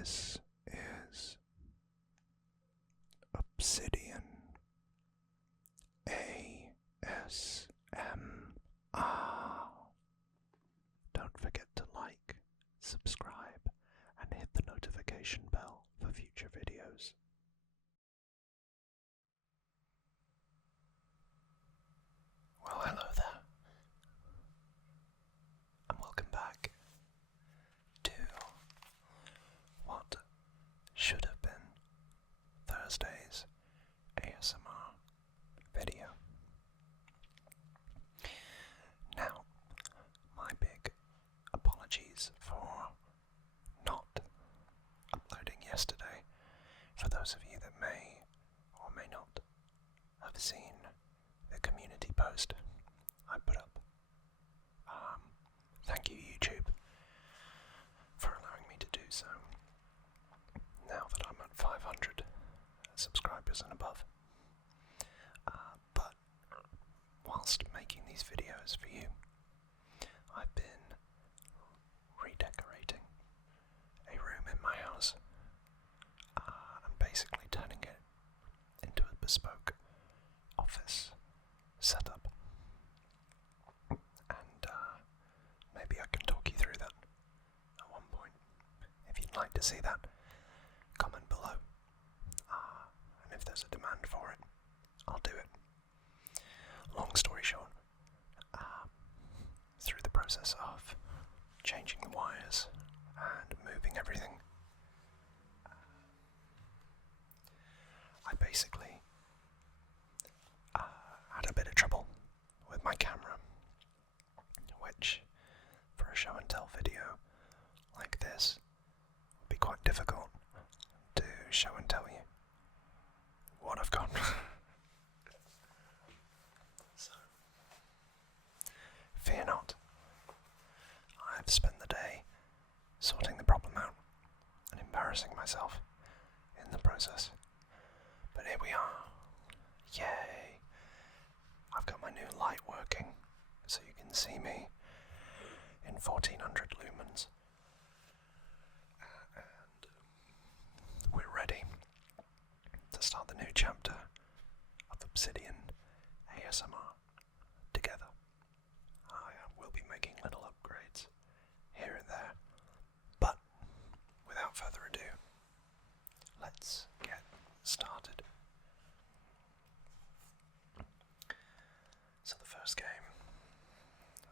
This is Obsidian ASMR. Don't forget to like, subscribe, and hit the notification bell for future videos. Well, hello there, and welcome back to what should have been Thursday's ASMR video. Now, my big apologies for not uploading yesterday. For those of you that may or may not have seen the community post I put up. Thank you, YouTube, for allowing me to do so. Now that I'm at 500 subscribers and above. But whilst making these videos for you, I've been redecorating a room in my house and basically turning it into a bespoke office setup. And maybe I can talk you through that at one point. If you'd like to see that, comment below. And if there's a demand for it, I'll do it. Long story short, through the process of changing the wires and moving everything, I basically had a bit of trouble with my camera, which for a show and tell video like this would be quite difficult to show and tell you what I've got. So, fear not. I've spent the day sorting the problem out and embarrassing myself in the process. But here we are. Yay! I've got my new light working, so you can see me in 1400 lumens. And we're ready to start the new chapter of Obsidian ASMR together. I will be making little upgrades here and there, but without further ado, let's get started. So the first game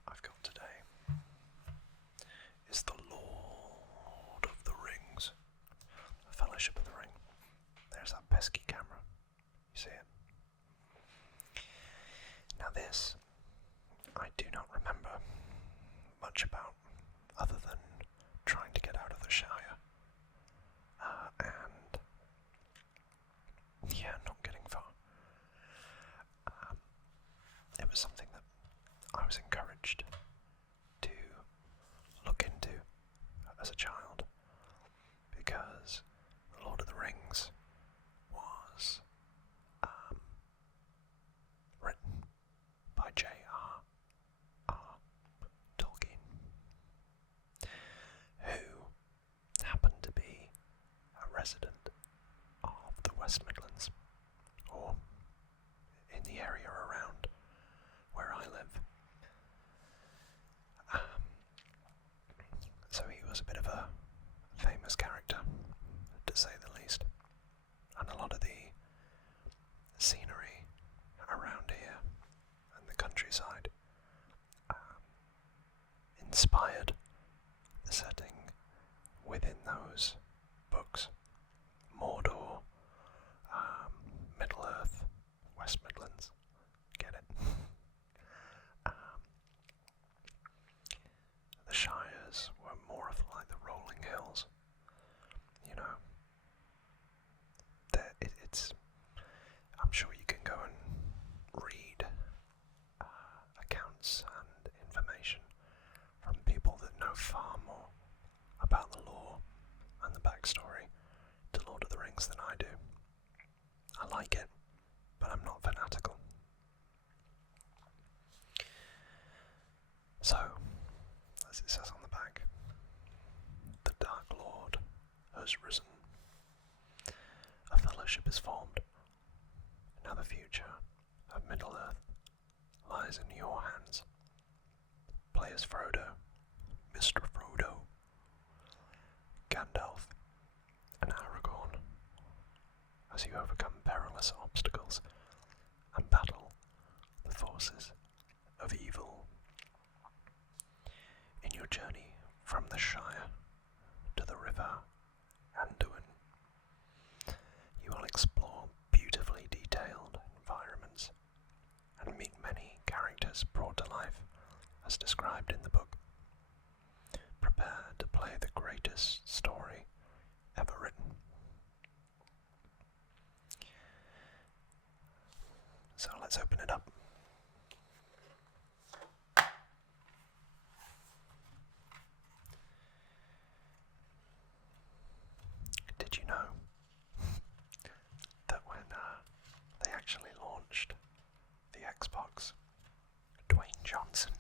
I've got today is the Lord of the Rings, the Fellowship of the Ring. There's that pesky camera. You see it? Now this, I do not remember much about, other than trying to get out of the Shire, and yeah, not getting far. It was something that I was encouraged to look into as a child, because The Lord of the Rings was written by J.R.R. Tolkien, who happened to be a resident of the West Midlands, or in the area around where I live. So he was a bit of a famous character, to say the least, and a lot of the scenery around here and the countryside inspired the setting within those books. Mordor, Middle-earth, West Midlands, get it? The Shires were more of like the rolling hills, you know. It's, I'm sure you can go and read accounts and information from people that know far more about the lore and the backstory to Lord of the Rings than I do. I like it, but I'm not fanatical. So, as it says on the back, the Dark Lord has has risen. A fellowship is formed. Now the future of Middle-earth lies in your hands. Play as Frodo, Mr. Frodo, Gandalf, and Aragorn as you overcome perilous obstacles and battle the forces of evil. In your journey from the Shire to the river Anduin, you will explore beautifully detailed environments and meet many characters brought to life as described in the book. Prepare to play the greatest story ever written. So let's open it up. Did you know that when they actually launched the Xbox, Dwayne Johnson,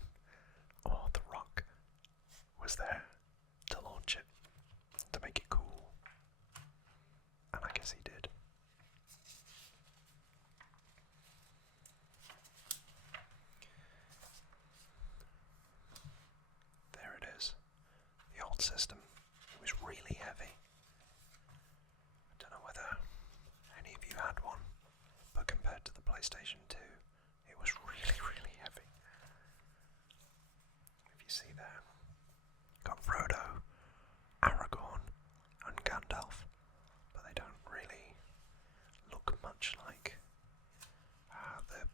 or The Rock, was there to launch it, to make it cool? And I guess he did. There it is. The old system. It was really heavy. I don't know whether any of you had one, but compared to the PlayStation 2, it was really, really heavy. If you see there, got Frodo, Aragorn, and Gandalf, but they don't really look much like the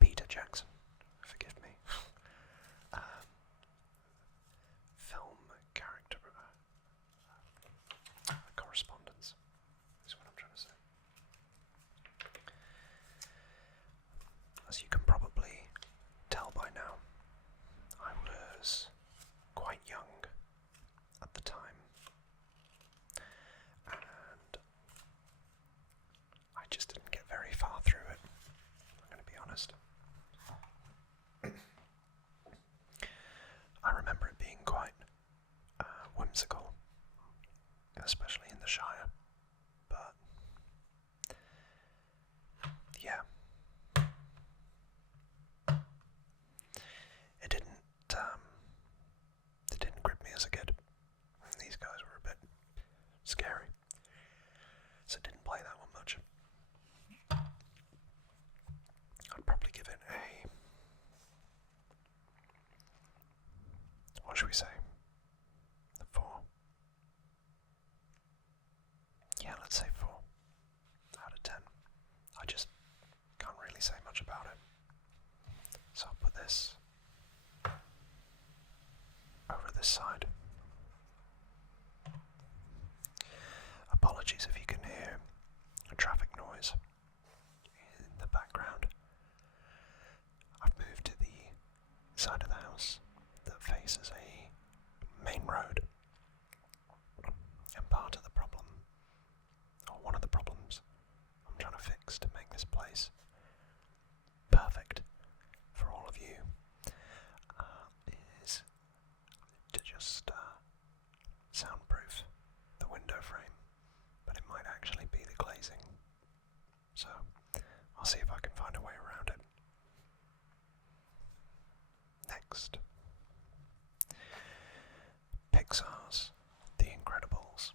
Peter Jackson, forgive me, film character correspondence is what I'm trying to say. As you can probably tell by now, I was quite young at the time, and I just didn't get very far through it, I'm going to be honest. I remember it being quite whimsical, especially in the Shire, but yeah, it didn't grip me as a kid. These guys were a bit scary, so didn't play that one much. I'd probably give it a, what should we say, a 4. Yeah, let's say 4 out of 10. I just can't really say much about it. So I'll put this over this side. Apologies if you can hear a traffic noise in the background. I've moved to the side of the house that faces a main road, and part of the problem, or one of the problems I'm trying to fix to make this place perfect for all of you, is to just soundproof the window frame, but it might actually be the glazing. So I'll see if I can find a way around it. Next, Pixar's The Incredibles.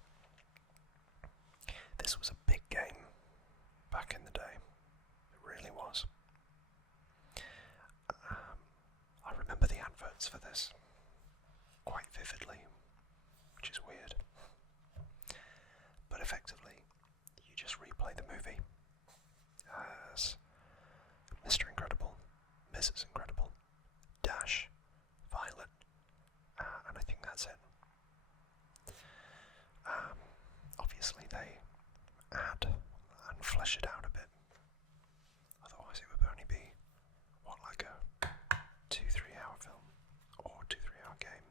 This was a big game back in the day. It really was. I remember the adverts for this quite vividly, which is weird. But effectively, you just replay the movie as Mr. Incredible, Mrs. Incredible, Dash, Violet, and I think that's it. Obviously they add and flesh it out a bit, otherwise it would only be, like a 2-3 hour film, or 2-3 hour game.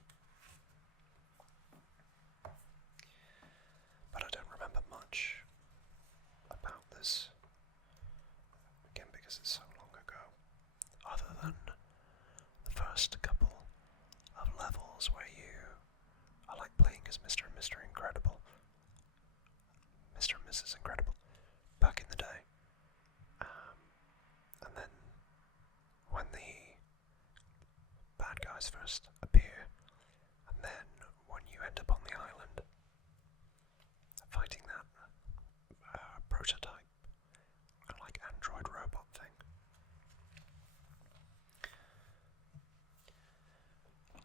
But I don't remember much about this, again because it's so long ago, other than the first couple of levels where you are like as Mr. and Mr. Incredible. Mr. and Mrs. Incredible. Back in the day. And then when the bad guys first appear, and then when you end up on the island fighting that prototype, like android robot thing.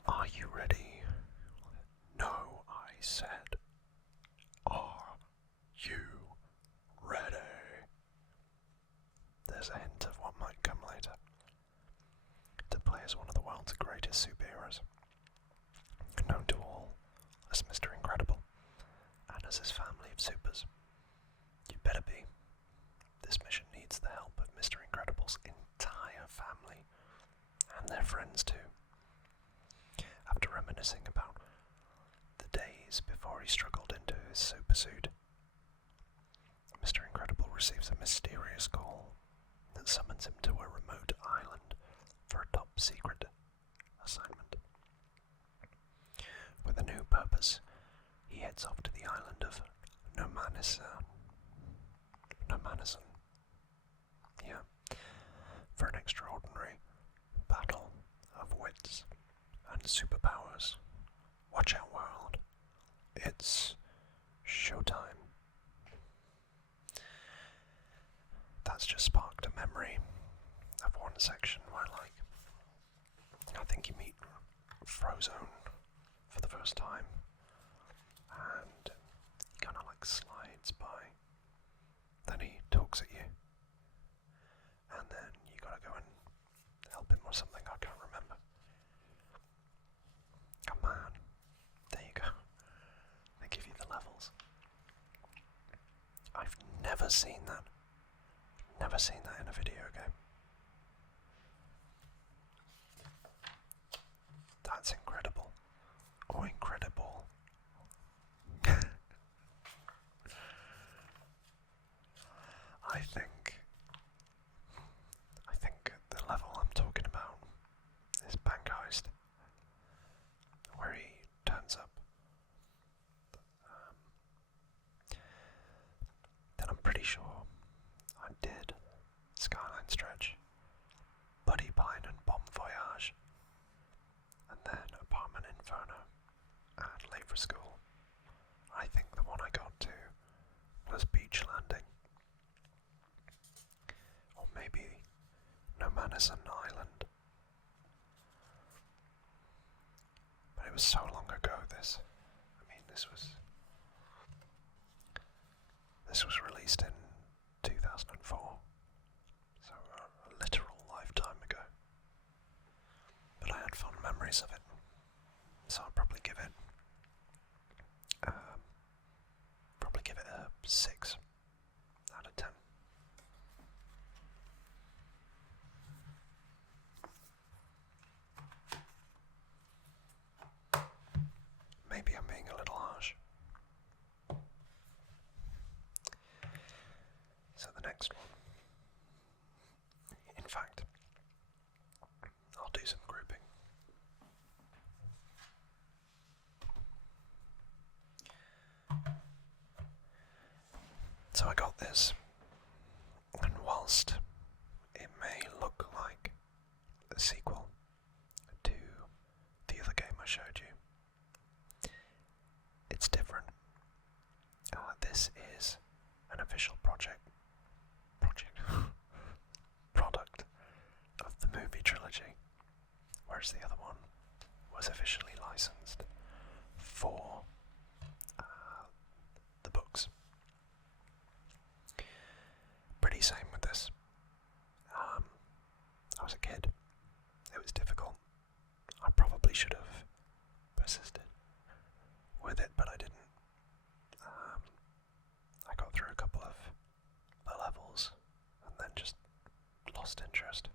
Are you ready? No, I said. Are you ready? There's a hint of what might come later. To play as one of the world's greatest superheroes, known to all as Mr. Incredible, and as his family of supers. You better be. This mission needs the help of Mr. Incredible's entire family, and their friends too. After reminiscing about the days before he struggled into his super suit, Mr. Incredible receives a mysterious call that summons him to a remote island for a top-secret assignment. With a new purpose, he heads off to the island of Nomanison. Yeah. For an extraordinary battle of wits and superpowers. Watch out, world. It's showtime. That's just sparked a memory of one section where, like, I think you meet Frozone for the first time, and he kind of like slides by, then he talks at you, and then you gotta go and help him or something, I can't remember. Come on, there you go. They give you the levels. I've never seen that. Never seen that in a video game. That's incredible. Oh, incredible. I think the level I'm talking about is Bank Heist, where he turns up. Then I'm pretty sure I did Skyline Stretch, Buddy Pine and Bon Voyage, and then Apartment Inferno, and Late for School. I think the one I got to was Beach Landing, or maybe Nomanison Island. But it was so long ago, this. I mean, this was released in 2004, so a literal lifetime ago. But I had fond memories of it, so I'll probably give it a 6 out of 10. Maybe I'm being a little harsh. So the next one. In fact, I'll do some grouping. So I got this, and whilst it may look like a sequel to the other game I showed you, it's different. This is an official product of the movie trilogy, whereas the other one was officially licensed for the books. Pretty same with this. I was a kid. It was difficult. I probably should have persisted with it, but I didn't. I got through a couple of the levels and then just lost interest.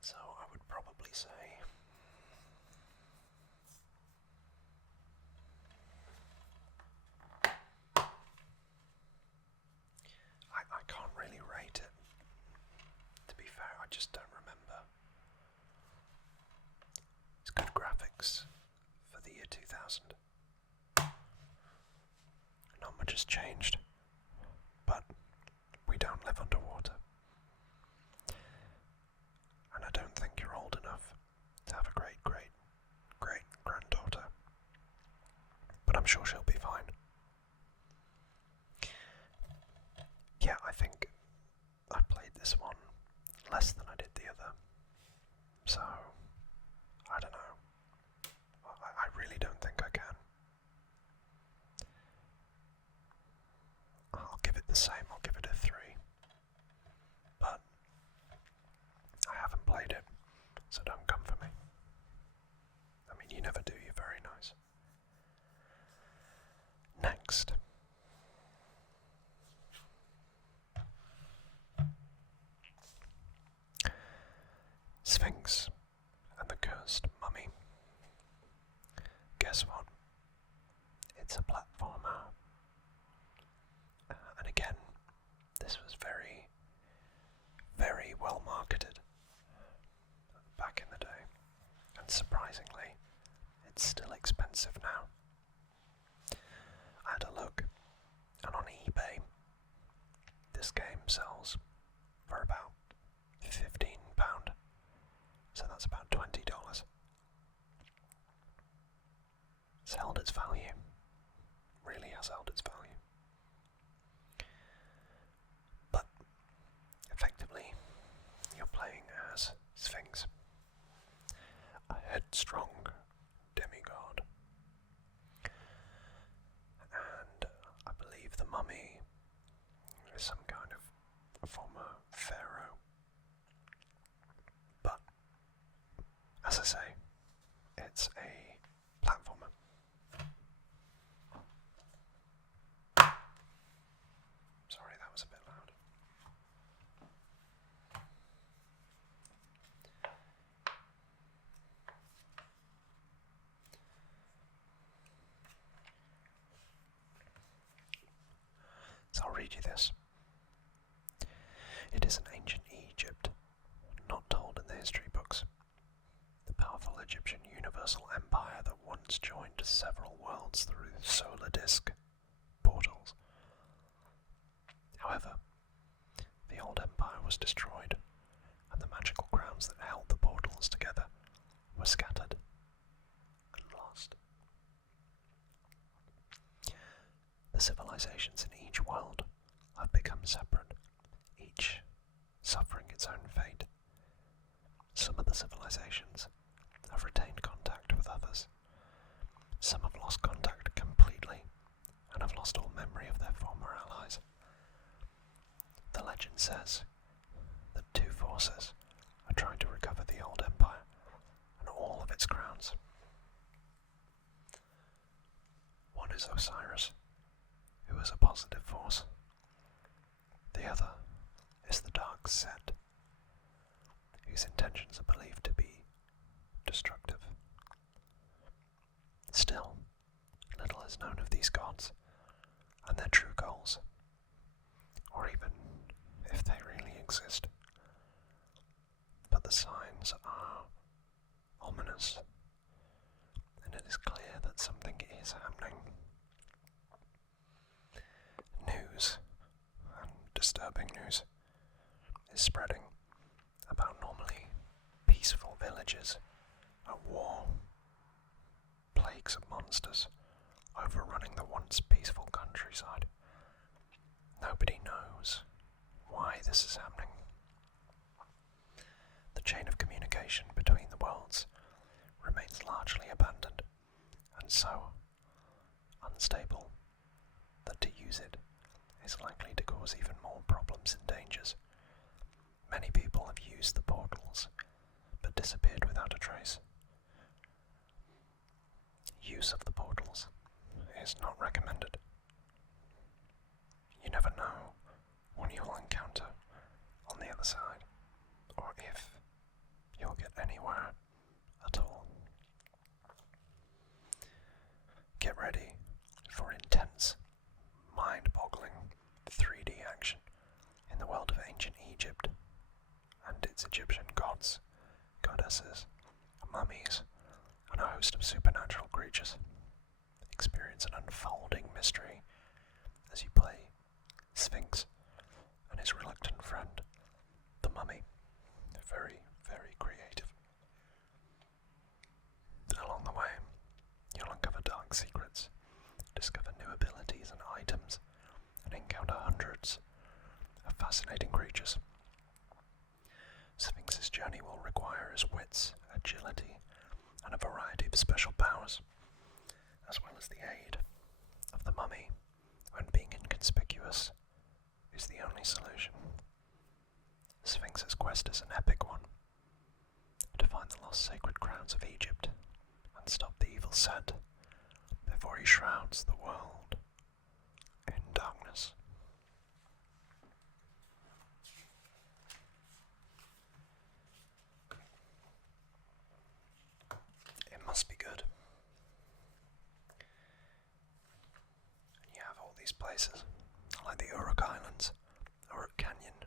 So I would probably say I can't really rate it. To be fair, I just don't remember. It's good graphics for the year 2000. Not much has changed, but we don't live underwater. And I don't think you're old enough to have a great-great-great-granddaughter. But I'm sure she'll be fine. Yeah, I think I played this one less than I did the other. So, I don't know. I really don't think I can. I'll give it the same, I'll give it a 3. But I haven't played it, so don't come for me. I mean, you never do, you're very nice. Next. Sphinx and the Cursed Mummy. Guess what? It's a platformer. And again, this was very, very well marketed back in the day. And surprisingly, it's still expensive now. I had a look, and on eBay, this game sells for about £15. So that's about $20. It's held its value. Really has held its value. But effectively, you're playing as Sphinx, a headstrong demigod. And I believe the mummy is some kind of former pharaoh. But as I say, it's a platformer. Sorry, that was a bit loud. So I'll read you this. It is an ancient Egypt, not told in the history books. The powerful Egyptian universal empire that once joined several worlds through solar disk portals. However, the old empire was destroyed, and the magical crowns that held the portals together were scattered and lost. The civilizations in each world have become separate, each suffering its own fate. Some of the civilizations have retained contact with others. Some have lost contact completely and have lost all memory of their former allies. The legend says that two forces are trying to recover the old empire and all of its crowns. One is Osiris, who is a positive force. The other is the Dark Set, whose intentions are believed to be destructive. Still, little is known of these gods and their true goals, or even if they really exist. But the signs are ominous, and it is clear that something is happening. News, and disturbing news, is spreading about normally peaceful villages at war, plagues of monsters overrunning the once peaceful countryside. Nobody knows why this is happening. The chain of communication between the worlds remains largely abandoned, and so unstable that to use it is likely to cause even more problems and dangers. Many people have used the portals, but disappeared without a trace. Use of the portals is not recommended. You never know what you'll encounter on the other side, or if you'll get anywhere at all. Get ready for intense, mind-boggling 3D action in the world of ancient Egypt and its Egyptian gods, goddesses, mummies, and a host of supernatural creatures. experience an unfolding mystery as you play Sphinx and his reluctant friend, the Mummy. Very, very creative. Along the way, you'll uncover dark secrets, discover new abilities and items, and encounter hundreds of fascinating creatures. Sphinx's journey will require his wits, agility, and a variety of special powers, as well as the aid of the Mummy when being inconspicuous is the only solution. Sphinx's quest is an epic one, to find the lost sacred crowns of Egypt and stop the evil Set before he shrouds the world in darkness. It must be good. And you have all these places, like the Uruk Islands, Uruk Canyon,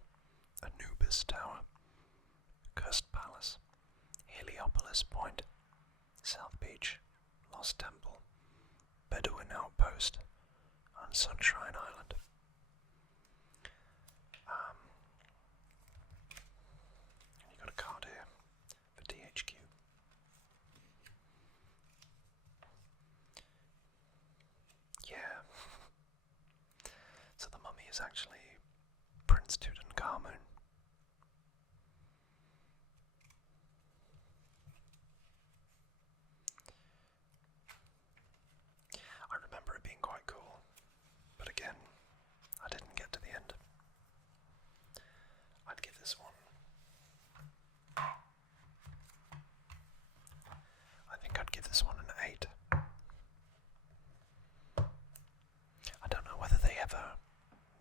Anubis Tower, Cursed Palace, Heliopolis Point, South Beach, Lost Temple, Bedouin Outpost, and Sunshine Island. And you got a card here for DHQ. Yeah. So the Mummy is actually Prince Tutankhamun. I remember it being quite cool, but again, I didn't get to the end. I'd give this one, I think I'd give this one an 8. I don't know whether they ever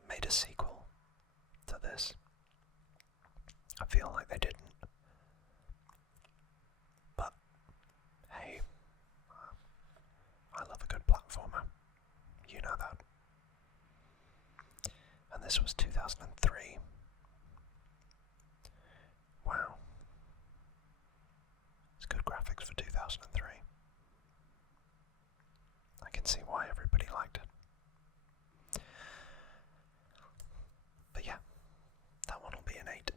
made a sequel to this. I feel like they didn't. But, hey, I love a good platformer. You know that. And this was 2003. Wow. It's good graphics for 2003. I can see why everybody liked it. But yeah, that one will be an 8.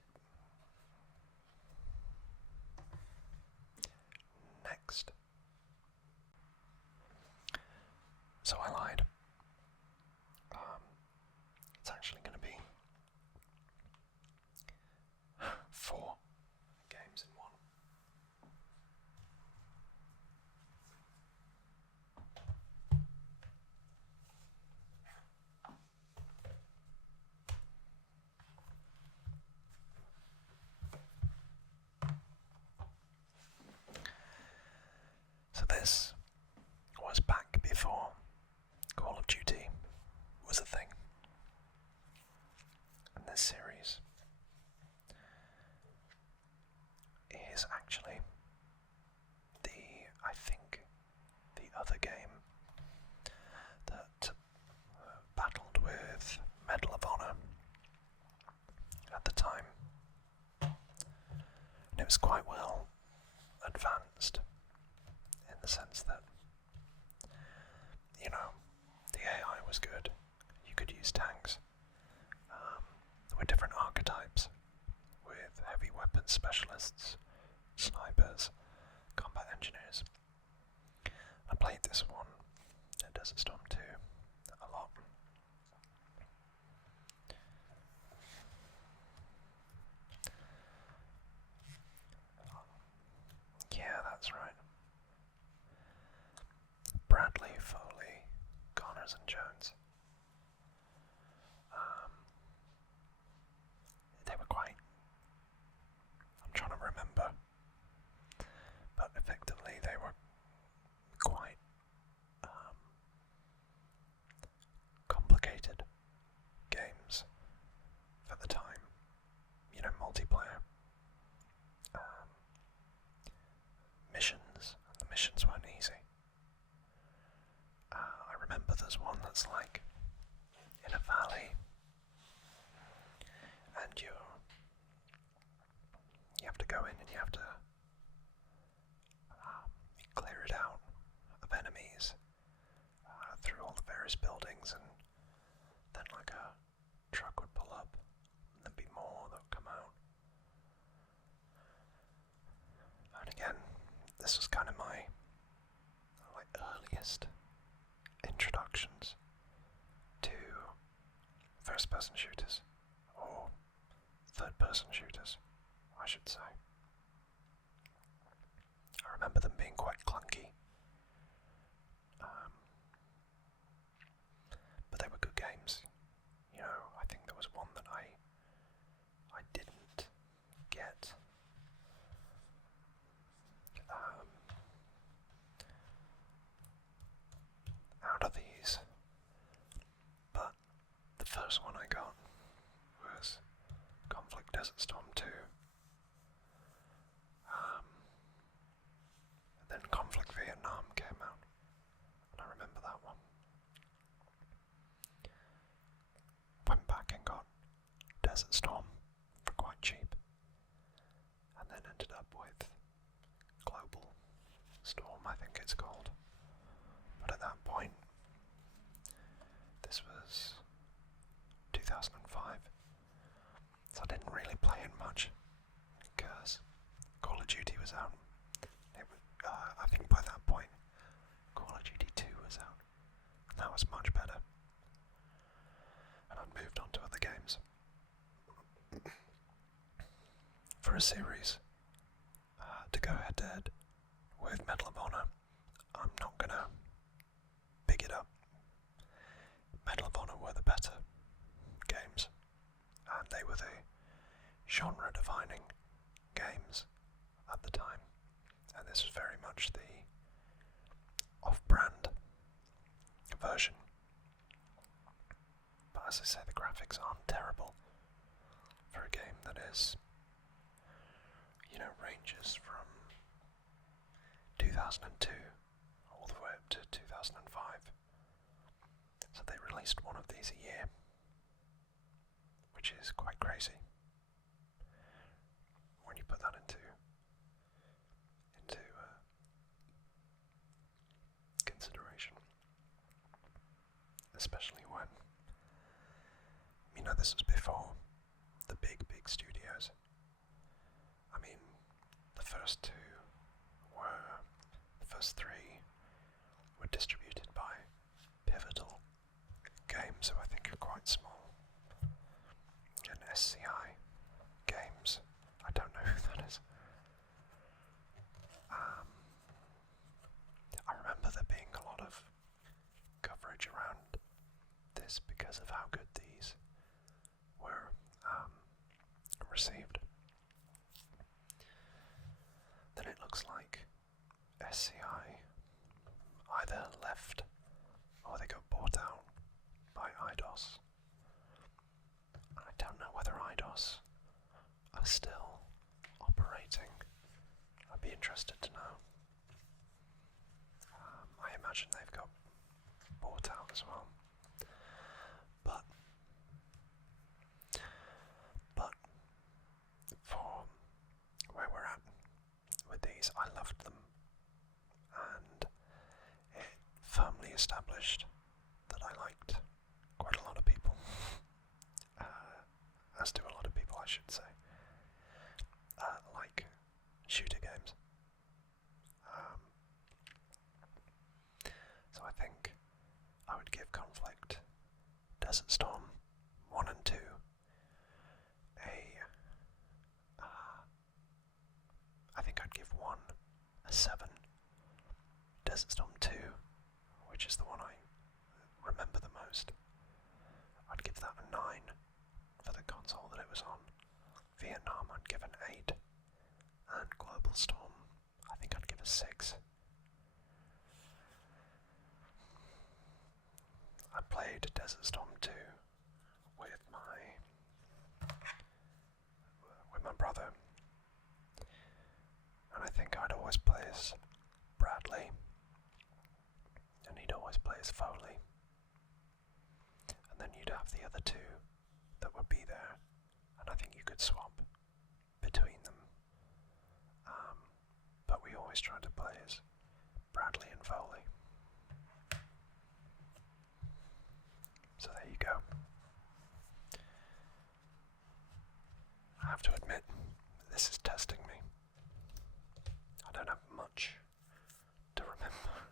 Next. So I lied. It's actually going to be 4 games in one. So this was back before Call of Duty was a thing. And this series is actually I think, the other game that battled with Medal of Honor at the time. And it was quite well advanced in the sense that, you know, the AI was good. You could use tanks. There were different archetypes with heavy weapons specialists, snipers, combat engineers. I played this one in Desert Storm 2 a lot. Yeah, that's right. Bradley, Foley, Connors and Jones. They were quite... I'm trying to remember. But effectively they were quite complicated games for the time. You know, multiplayer. Missions. The missions weren't easy. I remember there's one that's like earliest introductions to first-person shooters, or third-person shooters, I should say. I remember them being quite clunky, but they were good games. You know, I think there was one that I didn't get. Out of these, but the first one I got was Conflict Desert Storm 2. Then Conflict Vietnam came out, and I remember that one. Went back and got Desert Storm for quite cheap, and then ended up with Global Storm, I think it's called. But at that point, this was 2005, so I didn't really play it much because Call of Duty was out. I think by that point, Call of Duty 2 was out, and that was much better. And I'd moved on to other games. For a series to go head to head with Medal of Honor, I'm not gonna big it up. Medal of Honor were the better games, and they were the genre-defining games at the time, and this was very much the off-brand version. But as I say, the graphics aren't terrible for a game that is, you know, ranges from 2002 all the way up to 2005. So they released one of these a year, which is quite crazy when you put that into consideration. Especially when, you know, this was before the big studios. I mean, the first three were distributed by Pivotal Games, who I think are quite small, and SCI Games. I don't know who that is. I remember there being a lot of coverage around this because of how good these were received. Then it looks like SCI either left or they got bought out by IDOS. I don't know whether IDOS are still operating. I'd be interested to know. I imagine they've got bought out as well. But for where we're at with these, I loved them, and it firmly established that I liked quite a lot of people, as do a lot of people, I should say, like shooter games. So I think I would give Conflict Desert Storm 1 and 2 I think I'd give 1 a 7. Desert Storm 2, which is the one I remember the most, I'd give that a 9 for the console that it was on. Vietnam I'd give an 8, and Global Storm I think I'd give a 6. I played Desert Storm 2 with my brother, and I think I'd always play as Bradley, and he'd always play as Foley, and then you'd have the other two that would be there, and I think you could swap between them, but we always tried to play as Bradley and Foley. So there you go. I have to admit, this is testing me. I don't have much to remember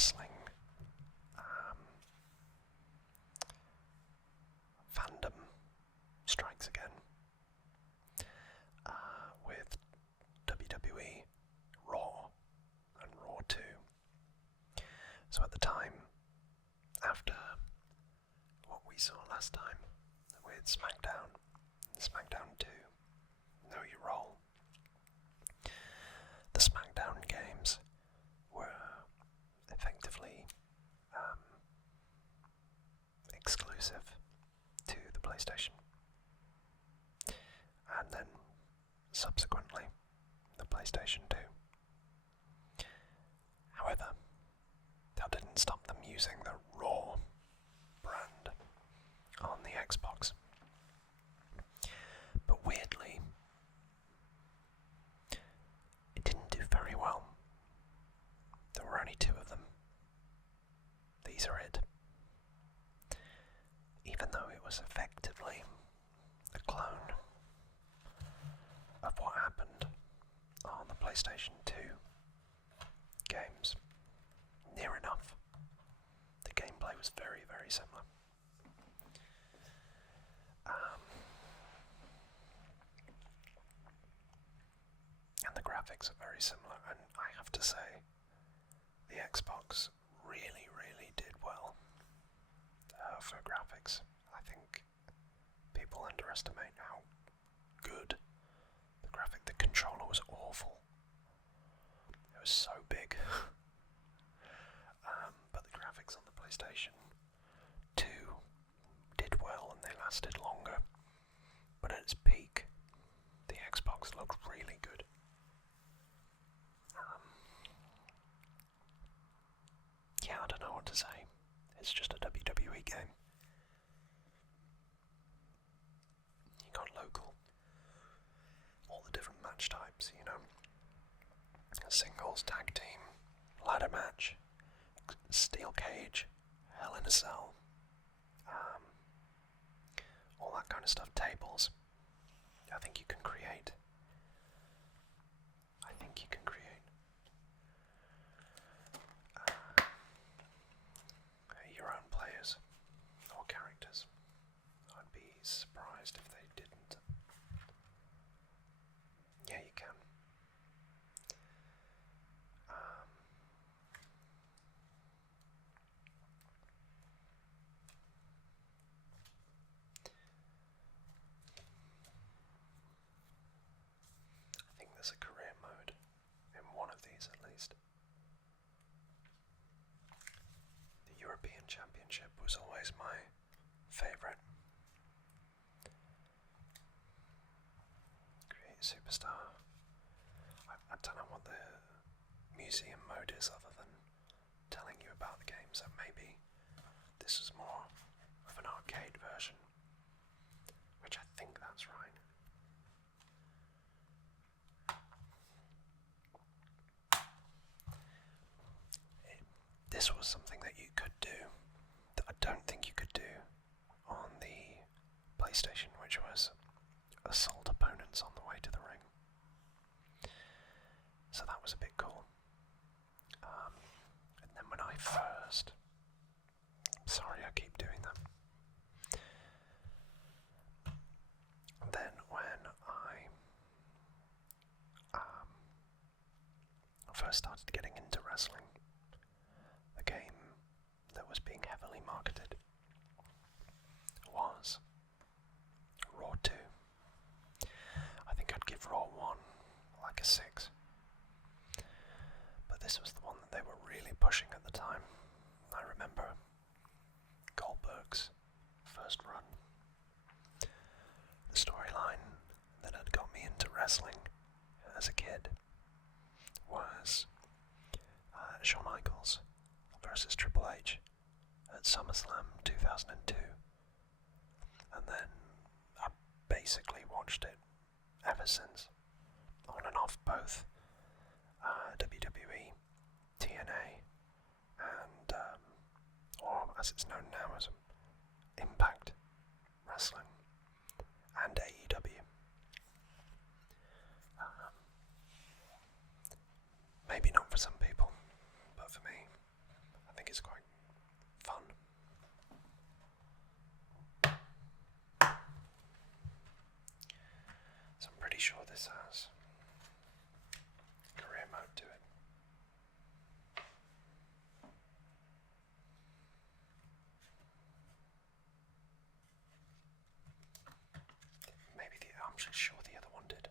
wrestling fandom strikes again with WWE Raw and Raw 2. So at the time, after what we saw last time with SmackDown and SmackDown 2, Know Your Role, the SmackDown games were effectively exclusive to the PlayStation, and then subsequently the PlayStation 2. However, that didn't stop them using the Raw brand on the Xbox. But weirdly, it didn't do very well. There were only 2 of them. These are it. Even though it was effectively a clone of what happened on the PlayStation 2 games. Near enough. The gameplay was very, very similar. And the graphics are very similar, and I have to say, the Xbox really, really did well for graphics. I think people underestimate how good the controller was awful. It was so big. But the graphics on the PlayStation 2 did well and they lasted longer. But at its peak, the Xbox looked really good. Yeah, I don't know what to say. It's just a WWE game. You got local, all the different match types, you know. Singles, tag team, ladder match, steel cage, Hell in a Cell, all that kind of stuff, tables. I think you can create your own players or characters. I'd be surprised if they didn't. Yeah, you can. I think there's a career mode in one of these at least. The European Championship was always my favourite. Create a superstar. I don't know what the museum mode is other than telling you about the games, and maybe this is more of an arcade version, which I think that's right. This was something that you could do that I don't think you could do on the PlayStation, which was assault opponents on the way to the ring. So that was a bit cool. And then when I first... Sorry, I keep doing that. Then when I first started getting into wrestling, the game that was being heavily marketed was Raw 2. I think I'd give Raw 1 like a 6. But this was the one that they were really pushing at the time. I remember Goldberg's first run. The storyline that had got me into wrestling as a kid was Shawn Michaels versus Triple H at SummerSlam 2002. And then I basically watched it ever since, on and off both WWE, TNA, and or as it's known now as Impact Wrestling, and AEW. Maybe not for some people, but for me, not sure the other one did.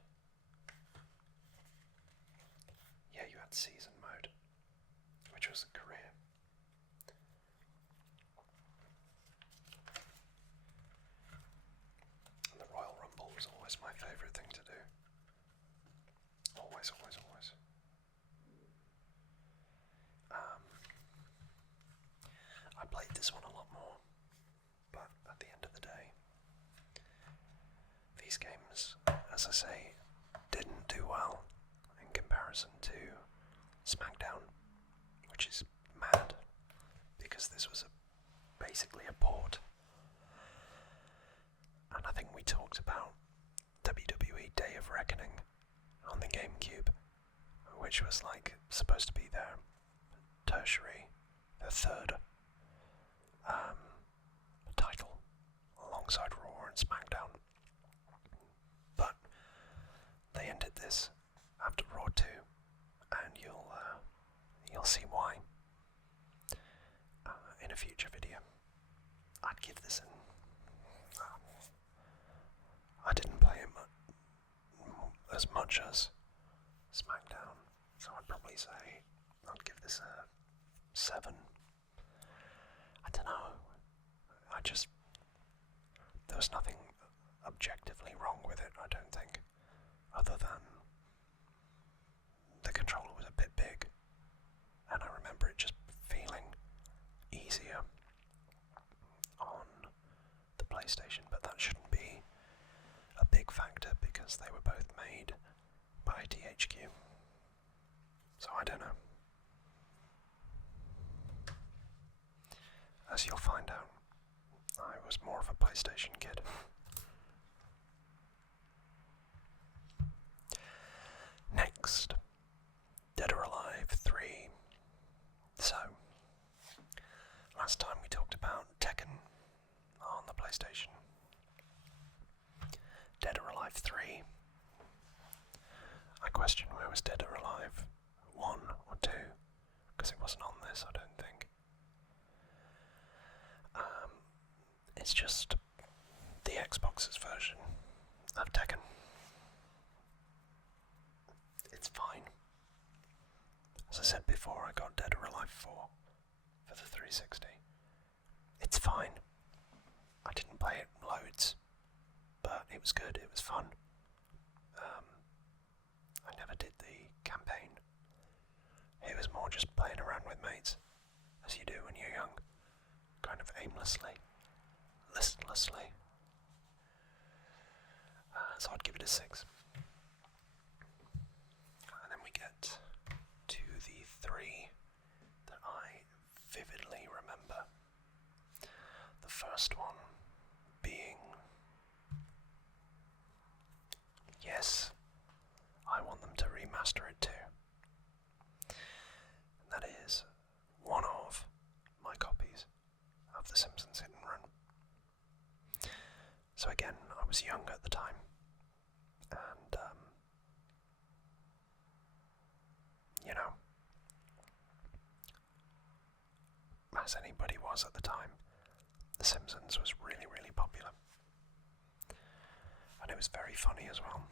Yeah, you had season mode, which was a career. And the Royal Rumble was always my favourite thing to do. Always, always, always. I played this one a lot more, but at the end of the day, these games, as I say, didn't do well in comparison to SmackDown, which is mad, because this was basically a port. And I think we talked about WWE Day of Reckoning on the GameCube, which was like supposed to be their tertiary, their third title alongside Raw and SmackDown. But they ended this after Raw 2, and you'll see why in a future video. I'd give this I didn't play it as much as SmackDown, so I'd probably say I'd give this a 7. I don't know. There was nothing objectively wrong with it, I don't think, other than the controller was a bit big, and I remember it just feeling easier on the PlayStation, but that shouldn't be a big factor because they were both made by THQ. So I don't know. As you'll find out, I was more of a PlayStation kid. Next, Dead or Alive 3. So, last time we talked about Tekken on the PlayStation. Dead or Alive 3. I question where was Dead or Alive 1 or 2, because it wasn't on this, I don't think. It's just the Xbox's version of Tekken. It's fine. As I said before, I got Dead or Alive 4 for the 360. It's fine. I didn't play it loads, but it was good, it was fun. I never did the campaign. It was more just playing around with mates, as you do when you're young, kind of aimlessly, listlessly. So I'd give it a 6. And then we get to the 3 that I vividly remember. The first one being, yes, I want them to remaster it too. And that is one of my copies of the Simpsons Hit and Run. So again, I was young at the time, and as anybody was at the time, The Simpsons was really, really popular. And it was very funny as well.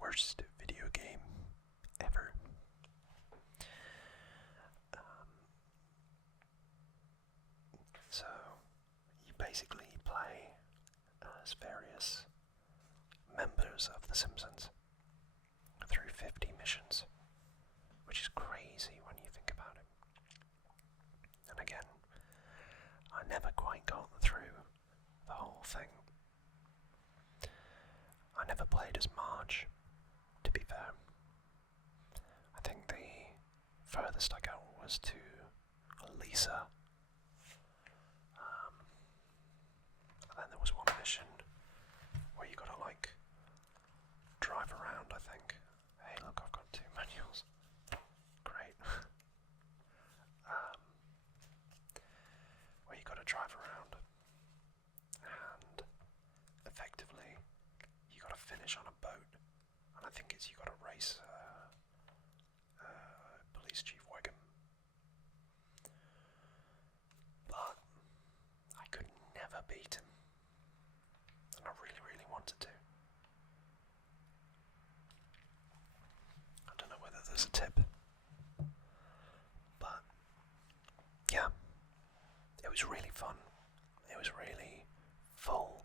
Worst video game ever. So, you basically play as various members of The Simpsons through 50 missions, which is crazy when you think about it. And again, I never quite got through the whole thing. I never played as Marge, to be fair. I think the furthest I got was to Lisa. And then there was one mission where you gotta drive around, I think. Hey look, I've got 2 manuals. Great. Where you gotta drive around and effectively you gotta finish on a boat, and I think you gotta race Police Chief Wiggum. But I could never beat him, and I really, really wanted to. was really fun. It was really full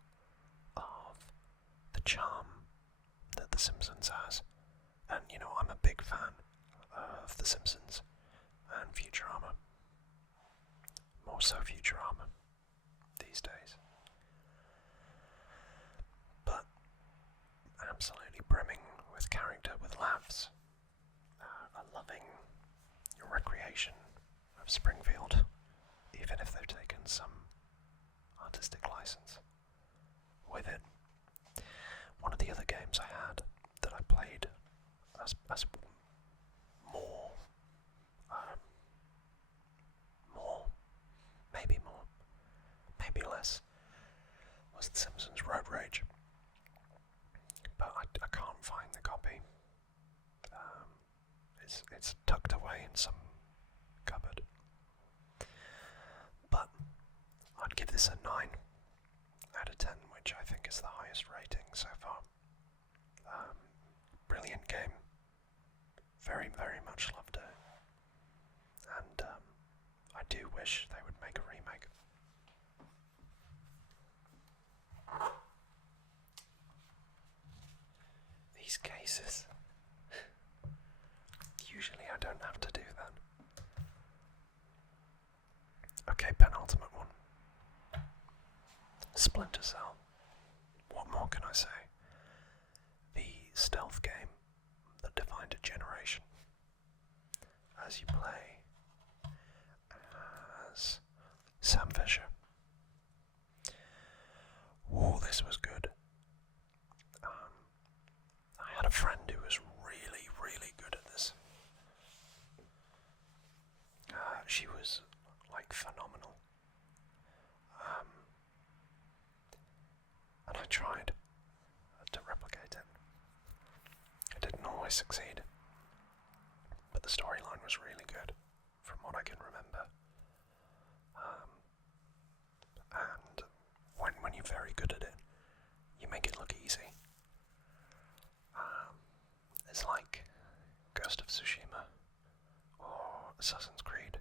of the charm that The Simpsons has. And, you know, I'm a big fan of The Simpsons and Futurama. More so Futurama these days. But absolutely brimming with character, with laughs. A loving recreation of Springfield, even if they've taken some artistic license with it. One of the other games I had that I played as more, maybe less, was the Simpsons Road Rage. But I can't find the copy. It's tucked away in some cupboard. But I'd give this a 9 out of 10, which I think is the highest rating so far. Brilliant game. Very, very much loved it. And I do wish they would make a remake. These cases. Usually I don't have to do that. Okay, penultimate one. Splinter Cell. What more can I say? The stealth game that defined a generation. As you play as Sam Fisher. Oh, this was good. I had a friend who was really, really good at this. She was, like, phenomenal. And I tried to replicate it. I didn't always succeed. But the storyline was really good, from what I can remember. And when you're very good at it, you make it look easy. It's like Ghost of Tsushima or Assassin's Creed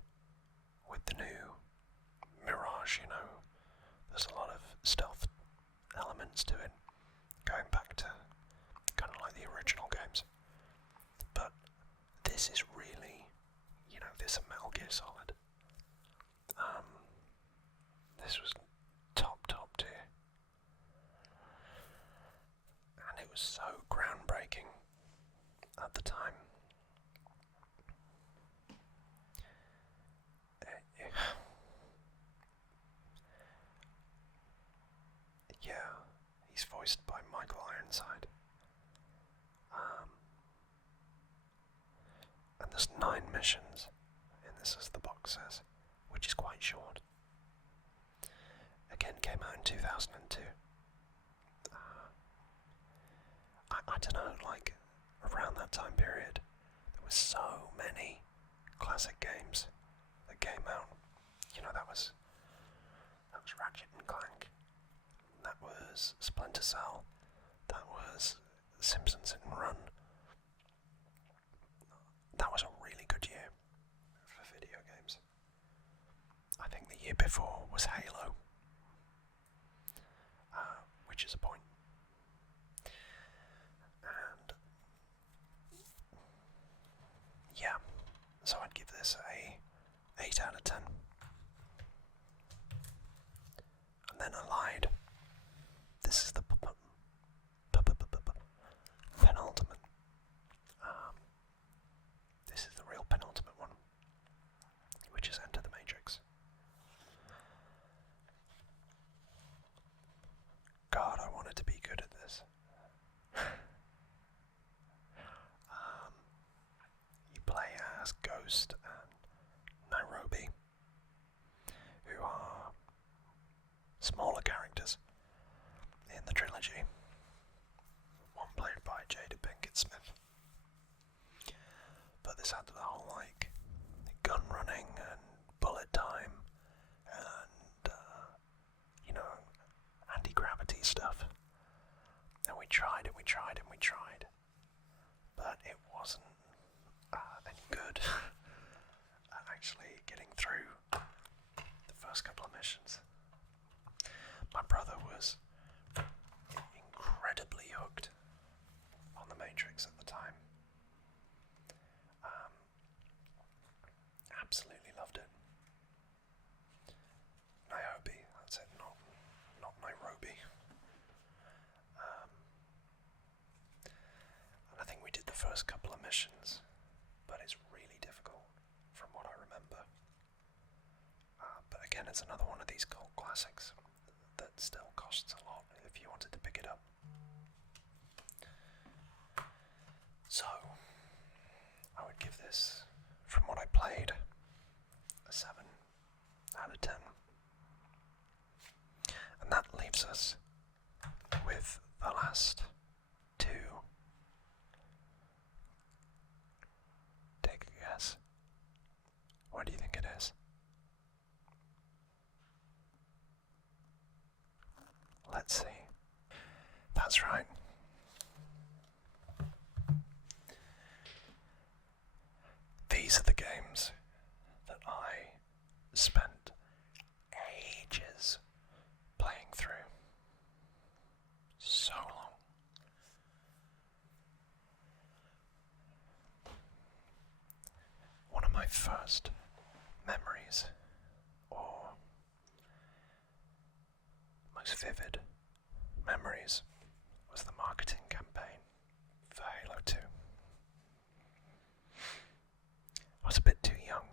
with the new Mirage, you know. There's a lot of stealth elements to it, going back to kind of like the original games. But this is really, you know, this is Metal Gear Solid. This was top tier. And it was so groundbreaking at the time. Yeah, he's voiced by Michael Ironside. And there's 9 missions in this, as the box says, which is quite short. Again, came out in 2002. I don't know, like, around that time period, there were so many classic games that came out. You know, that was Ratchet and Clank, that was Splinter Cell, that was Simpsons Hit and Run. That was a really good year for video games. I think the year before was Halo, which is a point. And yeah, so I'd give this a 8 out of 10. And then I lied. This is the penultimate. This is the real penultimate one, which is Enter the Matrix. God, I wanted to be good at this. You play as Ghost and Nairobi, who are smaller characters in the trilogy. One played by Jada Pinkett Smith. But this had the whole, like, gun running and bullet time and, you know, anti-gravity stuff. And we tried. But it wasn't any good at actually getting through the first couple of missions. My brother was incredibly hooked on the Matrix at the time. Absolutely loved it. Niobe, that's it, not Nairobi. And I think we did the first couple of missions, but it's really difficult from what I remember. But again, it's another one of these cult classics that still costs a lot if you wanted to pick it up. So, I would give this, from what I played, a 7 out of 10. And that leaves us with the last two. Take a guess. What do you think it is? Let's see. That's right. These are the games that I spent ages playing through. So long. One of my first memories, or most vivid memories, was the marketing campaign for Halo 2. I was a bit too young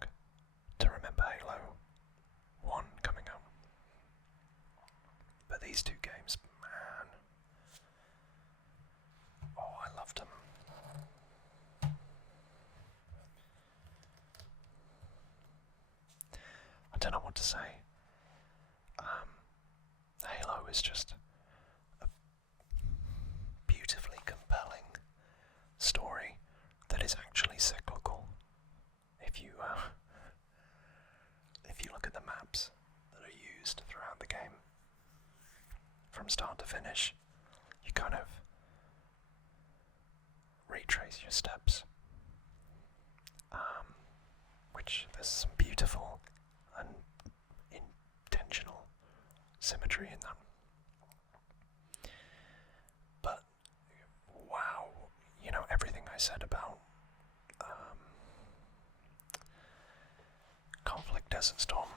to remember Halo 1 coming out. But these two games, man, oh, I loved them. I don't know what to say. Halo is just a beautifully compelling story that is actually cyclical. If you look at the maps that are used throughout the game, from start to finish, you kind of retrace your steps, which there's some beautiful and intentional symmetry in that. But wow, you know, everything I said about Conflict Desert Storm,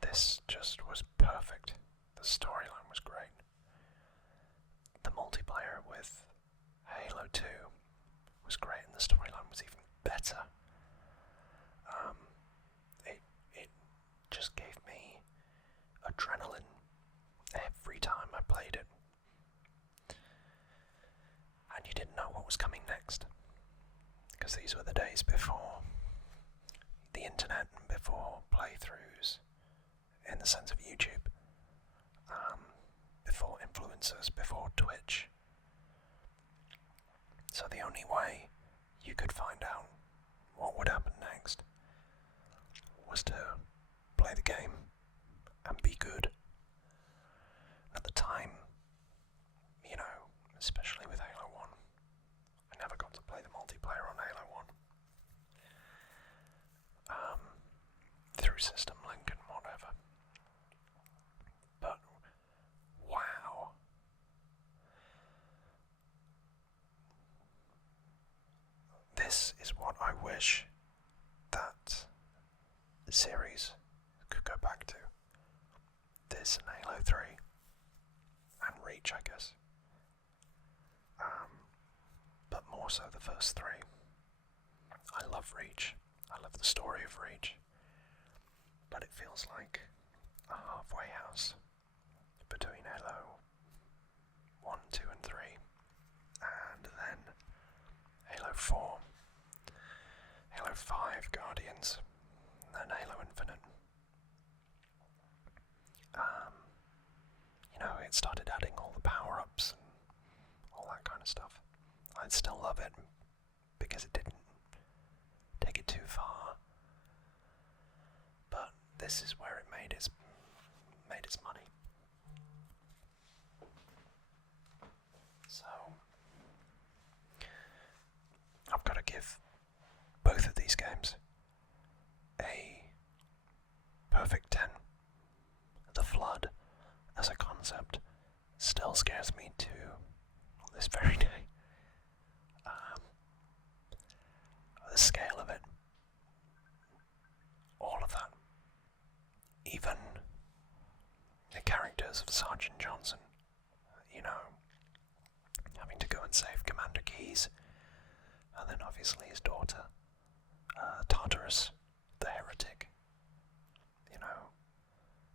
this just was perfect. The storyline was great. The multiplayer with Halo 2 was great, and the storyline was even better. It just gave me adrenaline every time I played it. And you didn't know what was coming next, because these were the days before the internet and before playthroughs in the sense of YouTube, before influencers, before Twitch. So the only way you could find out what would happen next was to play the game and be good. At the time, you know, especially with Halo 1, I never got to play the multiplayer on Halo 1. Through System Link and whatever. But wow. This is what I wish that the series could go back to. This and Halo 3 and Reach, I guess. But more so the first three. I love Reach. I love the story of Reach. But it feels like a halfway house between Halo 1, 2 and 3, and then Halo 4, Halo 5 Guardians, and then Halo Infinite. You know, it started adding all the power-ups and all that kind of stuff. I'd still love it because it didn't take it too far. But this is where it made its money. So I've got to give both of these games a perfect because of Sergeant Johnson, having to go and save Commander Keyes, and then obviously his daughter, Tartarus, the heretic,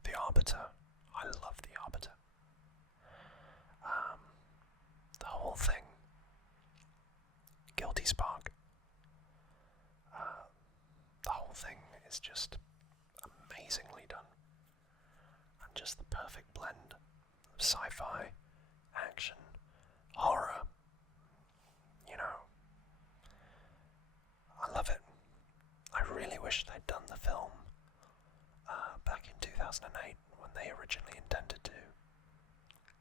the Arbiter. I love the Arbiter. The whole thing. Guilty Spark. The whole thing is just amazingly done. And just the perfect blend of sci-fi, action, horror. I love it. I really wish they'd done the film back in 2008 when they originally intended to.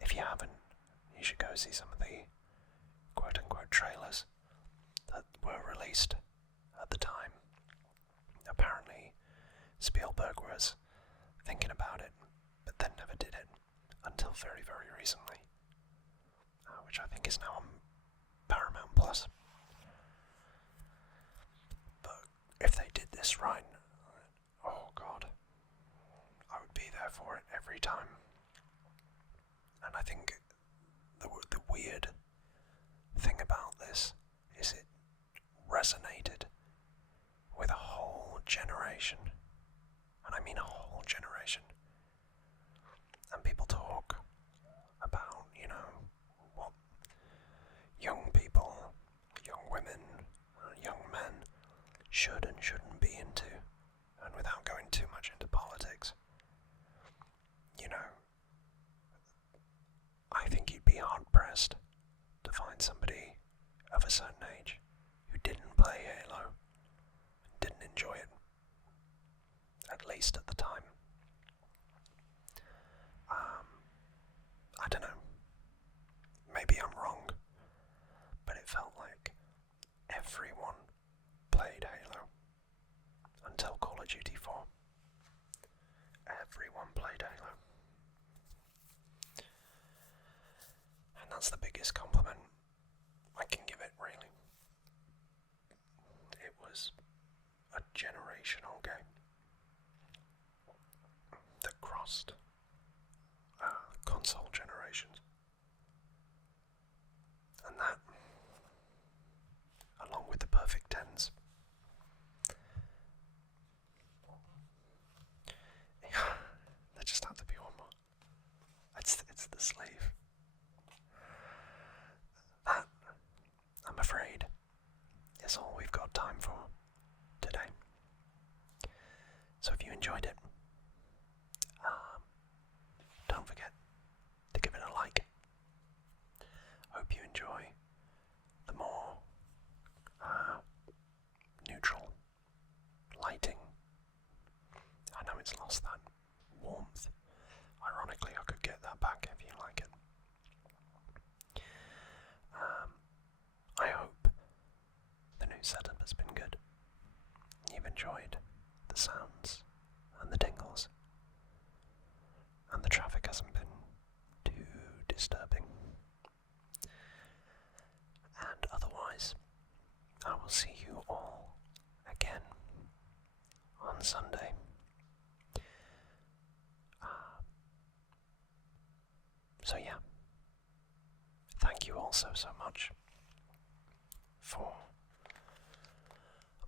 If you haven't, you should go see some of the quote-unquote trailers that were released at the time. Apparently, Spielberg was thinking about it, but then never did it until very, very recently, which I think is now on Paramount Plus. But if they did this right, oh god, I would be there for it every time. And I think the weird thing about this is it resonated with a whole generation, and I mean a whole generation. And people talk about, what young people, young women, young men should and shouldn't be into, and without going too much into politics, I think you'd be hard-pressed to find somebody of a certain age who didn't play Halo, didn't enjoy it, at least at the time. I don't know, maybe I'm wrong, but it felt like everyone played Halo until Call of Duty 4. Everyone played Halo. And that's the biggest compliment I can give it, really. It was a generational game that crossed console generations. And that, along with the perfect tens, there just had to be one more. It's the slave. That, I'm afraid, is all we've got time for today. So if you enjoyed it, don't forget to give it a like. Hope you enjoy the more neutral lighting. I know it's lost that warmth. Ironically, I could get that back if you like it. I hope the new setup has been good. You've enjoyed the sounds and the tingles, and the traffic hasn't been too disturbing. And otherwise, I will see you all again on Sunday. So yeah, thank you all so much for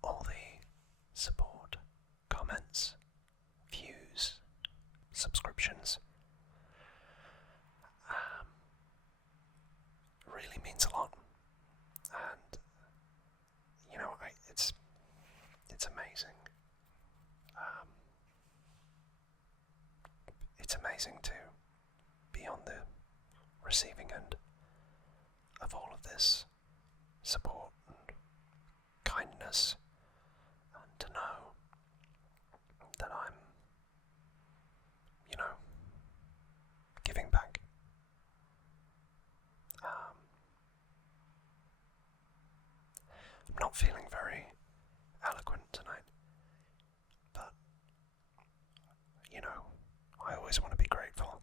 all the support, comments, views, subscriptions. It really means a lot, and it's amazing. It's amazing to be on the receiving end of all of this support and kindness, and to know that I'm, giving back. I'm not feeling very eloquent tonight, but, I always want to be grateful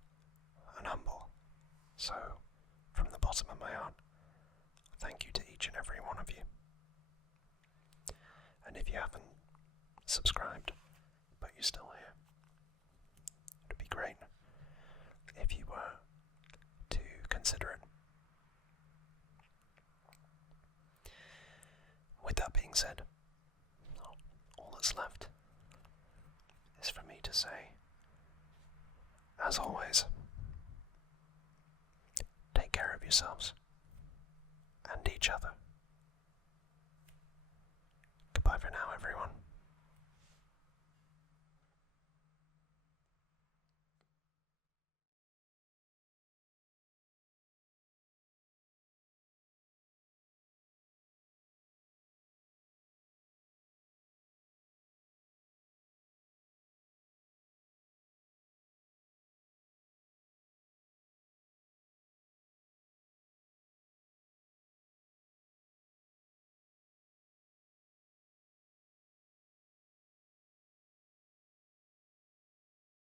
and humble. So, from the bottom of my heart, thank you to each and every one of you. And if you haven't subscribed, but you're still here, it'd be great if you said, all that's left is for me to say, as always, take care of yourselves and each other. Goodbye for now, everyone.